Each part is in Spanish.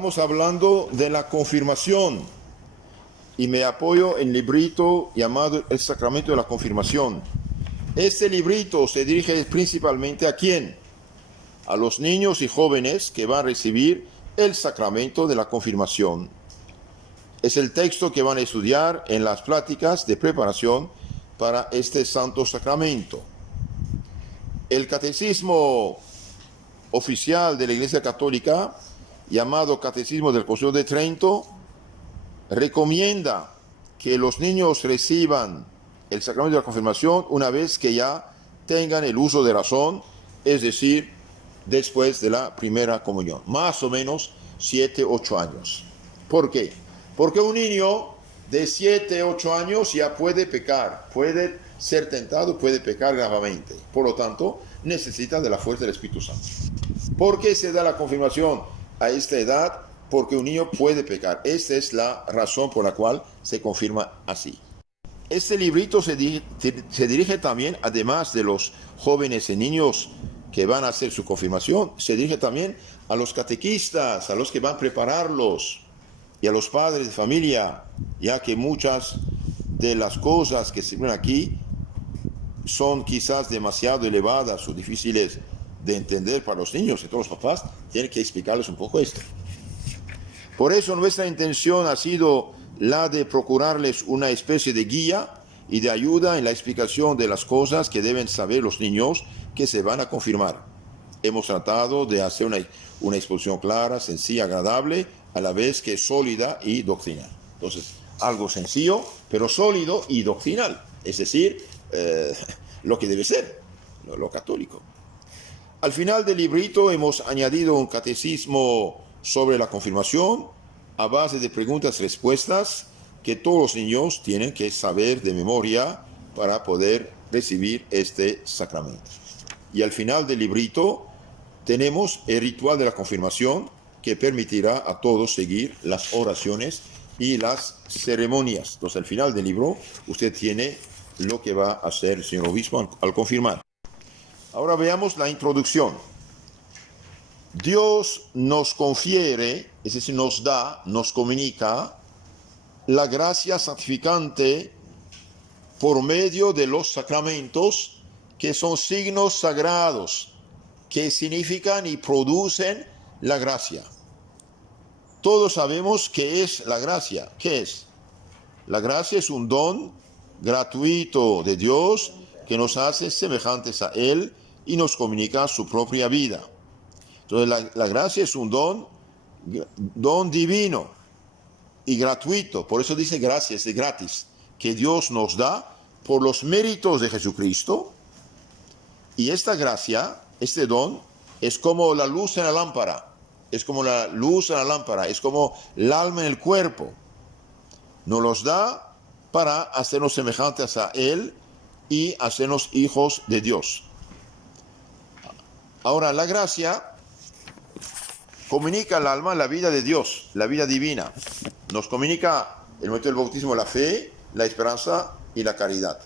Estamos hablando de la confirmación y me apoyo en el librito llamado El Sacramento de la Confirmación. Este librito se dirige principalmente ¿a quién? A los niños y jóvenes que van a recibir el sacramento de la confirmación. Es el texto que van a estudiar en las pláticas de preparación para este santo sacramento. El catecismo oficial de la Iglesia Católica, llamado Catecismo del Concilio de Trento, recomienda que los niños reciban el sacramento de la confirmación una vez que ya tengan el uso de razón, es decir, después de la primera comunión, más o menos 7, 8 años. ¿Por qué? Porque un niño de 7, 8 años ya puede pecar, puede ser tentado, puede pecar gravemente. Por lo tanto, necesita de la fuerza del Espíritu Santo. ¿Por qué se da la confirmación a esta edad? Porque un niño puede pecar. Esta es la razón por la cual se confirma así. Este librito se dirige también, además de los jóvenes y niños que van a hacer su confirmación, se dirige también a los catequistas, a los que van a prepararlos, y a los padres de familia, ya que muchas de las cosas que se ven aquí son quizás demasiado elevadas o difíciles de entender para los niños, y todos los papás tienen que explicarles un poco esto. Por eso nuestra intención ha sido la de procurarles una especie de guía y de ayuda en la explicación de las cosas que deben saber los niños que se van a confirmar. Hemos tratado de hacer una exposición clara, sencilla, agradable, a la vez que sólida y doctrinal. Entonces, algo sencillo, pero sólido y doctrinal. Es decir, lo que debe ser, lo católico. Al final del librito hemos añadido un catecismo sobre la confirmación a base de preguntas y respuestas que todos los niños tienen que saber de memoria para poder recibir este sacramento. Y al final del librito tenemos el ritual de la confirmación que permitirá a todos seguir las oraciones y las ceremonias. Entonces, al final del libro usted tiene lo que va a hacer el señor obispo al confirmar. Ahora veamos la introducción. Dios nos confiere, es decir, nos da, nos comunica la gracia santificante por medio de los sacramentos, que son signos sagrados que significan y producen la gracia. Todos sabemos qué es la gracia. ¿Qué es? La gracia es un don gratuito de Dios que nos hace semejantes a Él y nos comunica su propia vida. Entonces la gracia es un don divino y gratuito. Por eso dice gracia, es gratis, que Dios nos da por los méritos de Jesucristo. Y esta gracia, este don, es como la luz en la lámpara. Es como la luz en la lámpara, es como el alma en el cuerpo. Nos los da para hacernos semejantes a Él y hacernos hijos de Dios. Ahora, la gracia comunica al alma la vida de Dios, la vida divina. Nos comunica el momento del bautismo la fe, la esperanza y la caridad.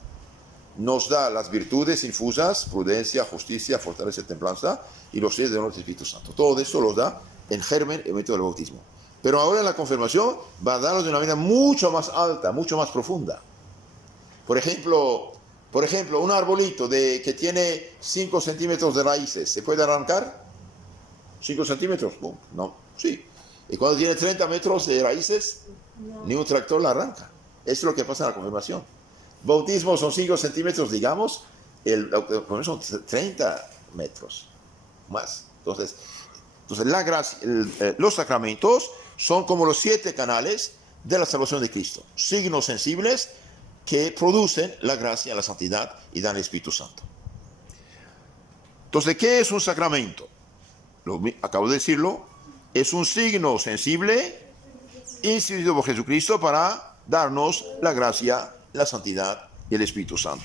Nos da las virtudes infusas, prudencia, justicia, fortaleza, templanza, y los 6 dones del Espíritu Santo. Todo eso los da en germen el momento del bautismo. Pero ahora en la confirmación va a darlos de una manera mucho más alta, mucho más profunda. Por ejemplo, un arbolito que tiene 5 centímetros de raíces, ¿se puede arrancar? 5 centímetros, no, sí. Y cuando tiene 30 metros de raíces, ni un tractor la arranca. Eso es lo que pasa en la confirmación. Bautismo son 5 centímetros, digamos, son 30 metros más. Entonces la gracia, los sacramentos son como los 7 canales de la salvación de Cristo, signos sensibles que producen la gracia, la santidad y dan el Espíritu Santo. Entonces, ¿qué es un sacramento? Acabo de decirlo, es un signo sensible instituido por Jesucristo para darnos la gracia, la santidad y el Espíritu Santo.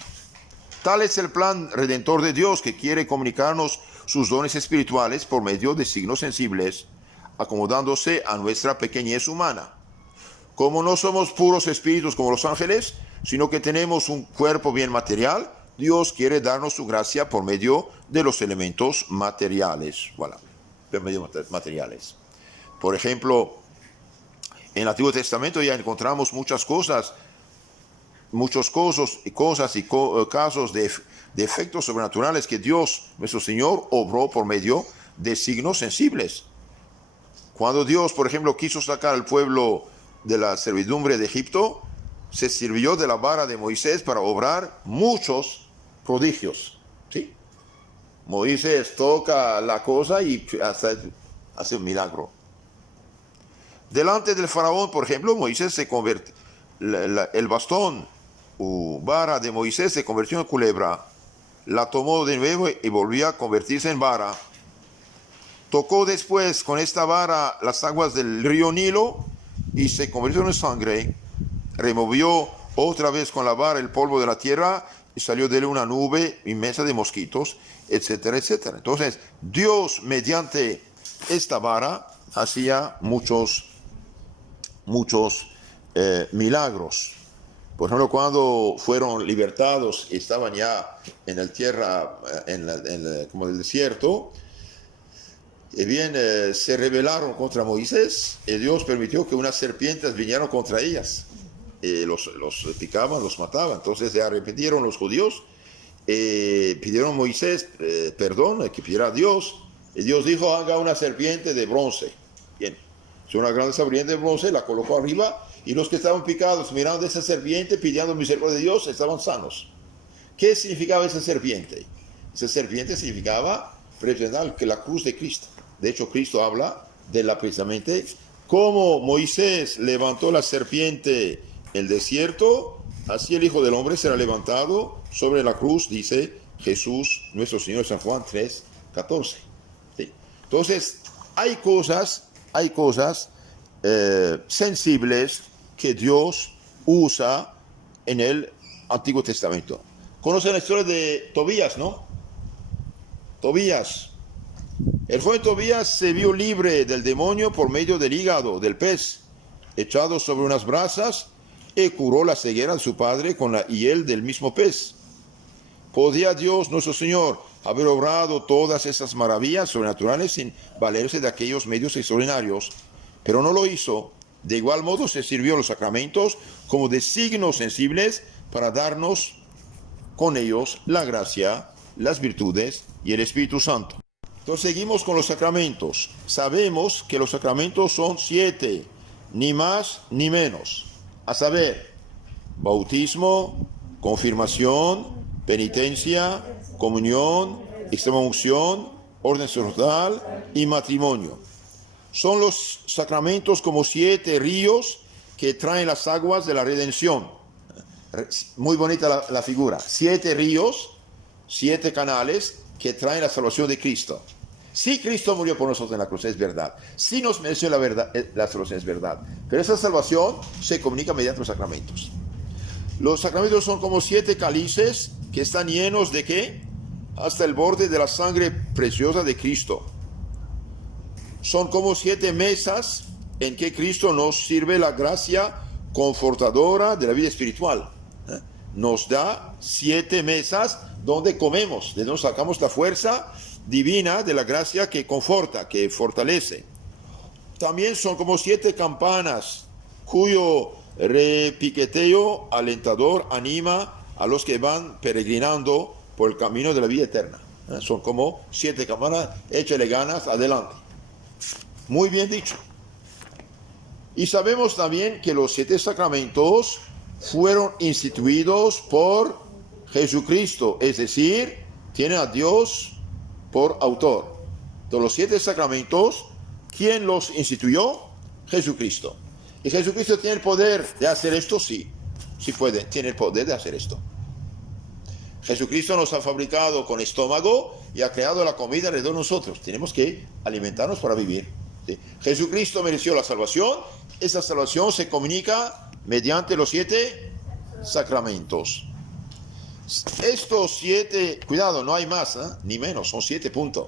Tal es el plan redentor de Dios, que quiere comunicarnos sus dones espirituales por medio de signos sensibles, acomodándose a nuestra pequeñez humana. Como no somos puros espíritus como los ángeles, sino que tenemos un cuerpo bien material, Dios quiere darnos su gracia por medio de los elementos materiales. Por medio materiales. Por ejemplo, en el Antiguo Testamento ya encontramos muchas cosas, casos de efectos sobrenaturales que Dios, nuestro Señor, obró por medio de signos sensibles. Cuando Dios, por ejemplo, quiso sacar al pueblo de la servidumbre de Egipto, se sirvió de la vara de Moisés para obrar muchos prodigios. ¿Sí? Moisés toca la cosa y hasta hace un milagro. Delante del faraón, por ejemplo, Moisés se convirtió, el bastón o vara de Moisés se convirtió en culebra, la tomó de nuevo y volvió a convertirse en vara. Tocó después con esta vara las aguas del río Nilo y se convirtió en sangre. Removió otra vez con la vara el polvo de la tierra y salió de él una nube inmensa de mosquitos, etcétera, etcétera. Entonces, Dios mediante esta vara hacía muchos milagros. Por ejemplo, cuando fueron libertados y estaban ya en la tierra, como el desierto, se rebelaron contra Moisés y Dios permitió que unas serpientes vinieran contra ellas. Los picaban, los mataban. Entonces se arrepintieron los judíos, pidieron a Moisés perdón, que pidiera a Dios. Y Dios dijo, haga una serpiente de bronce. Bien, hizo una gran serpiente de bronce, la colocó arriba, y los que estaban picados mirando esa serpiente, pidiendo misericordia de Dios, estaban sanos. ¿Qué significaba esa serpiente? Esa serpiente significaba representar la cruz de Cristo. De hecho, Cristo habla de la precisamente como Moisés levantó la serpiente en el desierto, así el Hijo del Hombre será levantado sobre la cruz, dice Jesús, nuestro Señor, San Juan 3:14. ¿Sí? Entonces, hay cosas sensibles que Dios usa en el Antiguo Testamento. Conocen la historia de Tobías, ¿no? Tobías. El joven Tobías se vio libre del demonio por medio del hígado del pez, echado sobre unas brasas, y curó la ceguera de su padre con la hiel del mismo pez. ¿Podía Dios, nuestro Señor, haber obrado todas esas maravillas sobrenaturales sin valerse de aquellos medios extraordinarios? Pero no lo hizo. De igual modo se sirvió los sacramentos como de signos sensibles para darnos con ellos la gracia, las virtudes y el Espíritu Santo. Entonces seguimos con los sacramentos. Sabemos que los sacramentos son 7, ni más ni menos. A saber, bautismo, confirmación, penitencia, comunión, extrema unción, orden sacerdotal y matrimonio. Son los sacramentos como 7 ríos que traen las aguas de la redención. Muy bonita la figura. 7 ríos, 7 canales que traen la salvación de Cristo. Sí, Cristo murió por nosotros en la cruz, es verdad. Sí nos mereció la verdad, la salvación es verdad. Pero esa salvación se comunica mediante los sacramentos. Los sacramentos son como 7 cálices que están llenos de ¿qué? Hasta el borde de la sangre preciosa de Cristo. Son como 7 mesas en que Cristo nos sirve la gracia confortadora de la vida espiritual. Nos da 7 mesas donde comemos, de donde sacamos la fuerza divina de la gracia que conforta, que fortalece. También son como 7 campanas cuyo repiqueteo alentador anima a los que van peregrinando por el camino de la vida eterna. Son como 7 campanas, échale ganas, adelante. Muy bien dicho. Y sabemos también que los 7 sacramentos fueron instituidos por Jesucristo, es decir, tienen a Dios por autor. De los 7 sacramentos, ¿quién los instituyó? Jesucristo. ¿Y Jesucristo tiene el poder de hacer esto? Sí, sí puede, tiene el poder de hacer esto. Jesucristo nos ha fabricado con estómago y ha creado la comida alrededor de nosotros. Tenemos que alimentarnos para vivir. ¿Sí? Jesucristo mereció la salvación. Esa salvación se comunica mediante los 7 sacramentos. Estos 7, cuidado, no hay más, ni menos, son 7 puntos.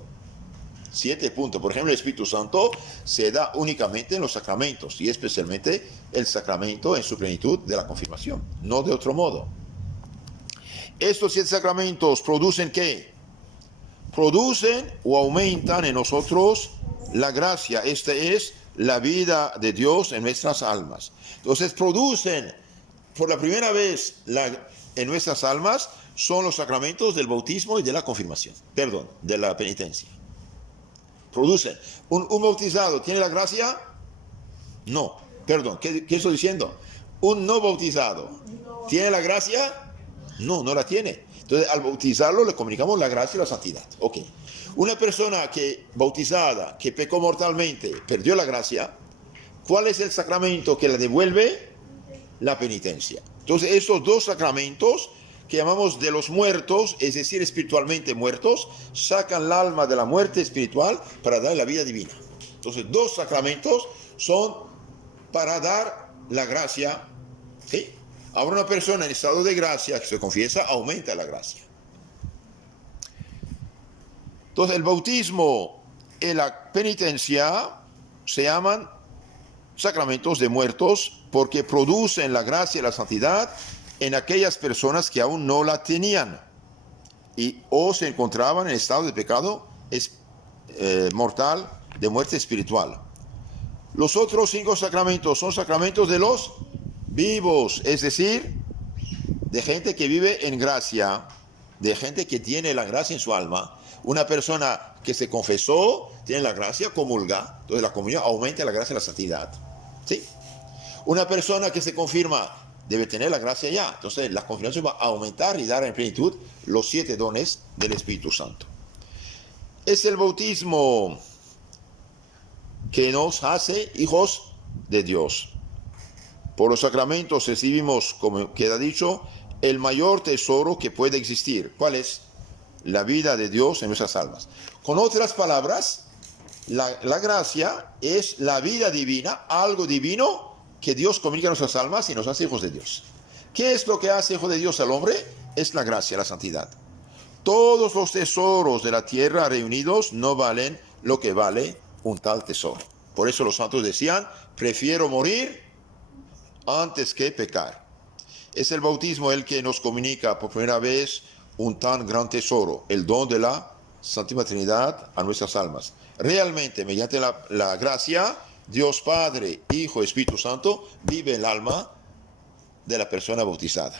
7 puntos. Por ejemplo, el Espíritu Santo se da únicamente en los sacramentos y especialmente el sacramento en su plenitud de la confirmación, no de otro modo. Estos 7 sacramentos producen ¿qué? Producen o aumentan en nosotros la gracia. Esta es la vida de Dios en nuestras almas. Entonces producen por la primera vez en nuestras almas son los sacramentos del bautismo y de la confirmación, de la penitencia. Producen. ¿Un bautizado tiene la gracia? No, ¿qué estoy diciendo? ¿Un no bautizado tiene la gracia? No la tiene. Entonces, al bautizarlo le comunicamos la gracia y la santidad. Ok. Una persona bautizada, que pecó mortalmente, perdió la gracia, ¿cuál es el sacramento que la devuelve? La penitencia. Entonces, estos dos sacramentos que llamamos de los muertos, es decir, espiritualmente muertos, sacan el alma de la muerte espiritual para dar la vida divina. Entonces, dos sacramentos son para dar la gracia, ¿sí? Ahora una persona en estado de gracia que se confiesa aumenta la gracia. Entonces el bautismo y la penitencia se llaman sacramentos de muertos porque producen la gracia y la santidad en aquellas personas que aún no la tenían o se encontraban en estado de pecado mortal, de muerte espiritual. Los otros 5 sacramentos son sacramentos de los vivos, es decir, de gente que vive en gracia, de gente que tiene la gracia en su alma. Una persona que se confesó, tiene la gracia, comulga, entonces la comunión aumenta la gracia y la santidad. ¿Sí? Una persona que se confirma debe tener la gracia ya, entonces la confirmación va a aumentar y dar en plenitud los 7 dones del Espíritu Santo. Es el bautismo que nos hace hijos de Dios. Por los sacramentos recibimos, como queda dicho, el mayor tesoro que puede existir. ¿Cuál es? La vida de Dios en nuestras almas. Con otras palabras, la gracia es la vida divina, algo divino que Dios comunica a nuestras almas y nos hace hijos de Dios. ¿Qué es lo que hace hijo de Dios al hombre? Es la gracia, la santidad. Todos los tesoros de la tierra reunidos no valen lo que vale un tal tesoro. Por eso los santos decían, prefiero morir antes que pecar. Es el bautismo el que nos comunica por primera vez un tan gran tesoro, el don de la Santísima Trinidad a nuestras almas. Realmente, mediante la gracia, Dios Padre, Hijo, Espíritu Santo, vive el alma de la persona bautizada.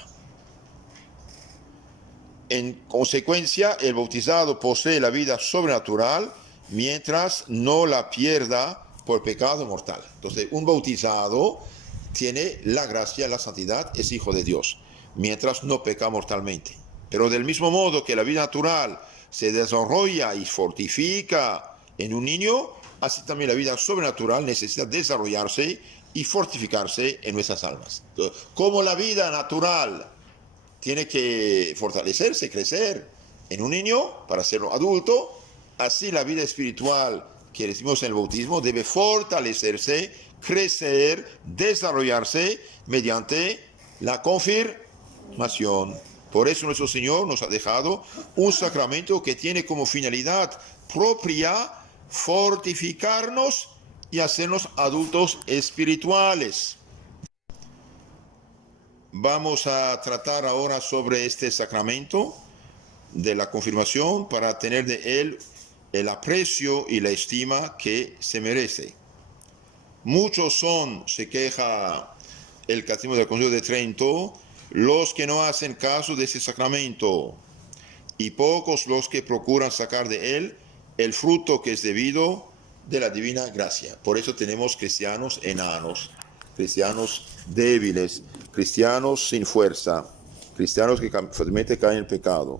En consecuencia, el bautizado posee la vida sobrenatural mientras no la pierda por pecado mortal. Entonces, un bautizado tiene la gracia, la santidad, es hijo de Dios, mientras no peca mortalmente. Pero del mismo modo que la vida natural se desarrolla y fortifica en un niño, así también la vida sobrenatural necesita desarrollarse y fortificarse en nuestras almas. Entonces, como la vida natural tiene que fortalecerse, crecer en un niño para ser adulto, así la vida espiritual que recibimos en el bautismo debe fortalecerse, crecer, desarrollarse mediante la confirmación. Por eso nuestro Señor nos ha dejado un sacramento que tiene como finalidad propia fortificarnos y hacernos adultos espirituales. Vamos a tratar ahora sobre este sacramento de la confirmación para tener de él el aprecio y la estima que se merece. Muchos se queja el Catecismo del Concilio de Trento, los que no hacen caso de este sacramento, y pocos los que procuran sacar de él el fruto que es debido de la divina gracia. Por eso tenemos cristianos enanos, cristianos débiles, cristianos sin fuerza, cristianos que fácilmente caen en el pecado.